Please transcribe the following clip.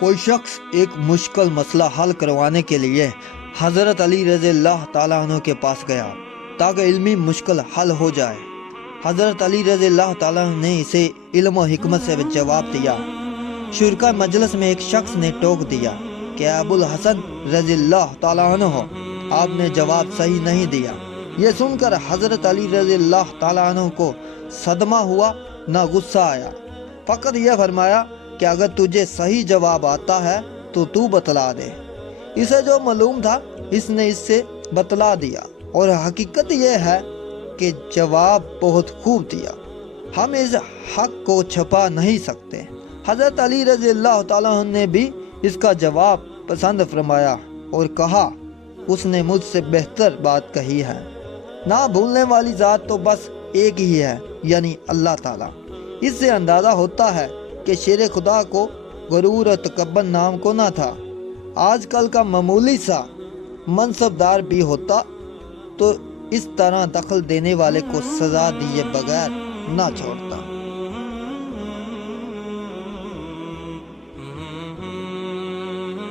کوئی شخص ایک مشکل مسئلہ حل کروانے کے لیے حضرت علی رضی اللہ تعالیٰ عنہ کے پاس گیا تاکہ علمی مشکل حل ہو جائے۔ حضرت علی رضی اللہ تعالیٰ عنہ نے اسے علم و حکمت سے جواب دیا۔ شرکا مجلس میں ایک شخص نے ٹوک دیا کہ ابو الحسن رضی اللہ تعالیٰ عنہ ہو، آپ نے جواب صحیح نہیں دیا۔ یہ سن کر حضرت علی رضی اللہ تعالیٰ عنہ کو صدمہ ہوا، نہ غصہ آیا، فقط یہ فرمایا کہ اگر تجھے صحیح جواب آتا ہے تو بتلا دے۔ اسے جو معلوم تھا اس نے اس سے بتلا دیا، اور حقیقت یہ ہے کہ جواب بہت خوب دیا۔ ہم اس حق کو چھپا نہیں سکتے۔ حضرت علی رضی اللہ تعالیٰ عنہ نے بھی اس کا جواب پسند فرمایا اور کہا، اس نے مجھ سے بہتر بات کہی ہے۔ نہ بھولنے والی ذات تو بس ایک ہی ہے، یعنی اللہ تعالیٰ۔ اس سے اندازہ ہوتا ہے کہ شیر خدا کو غرور اور تکبر نام کو نہ تھا۔ آج کل کا معمولی سا منصب دار بھی ہوتا تو اس طرح دخل دینے والے کو سزا دیے بغیر نہ چھوڑتا۔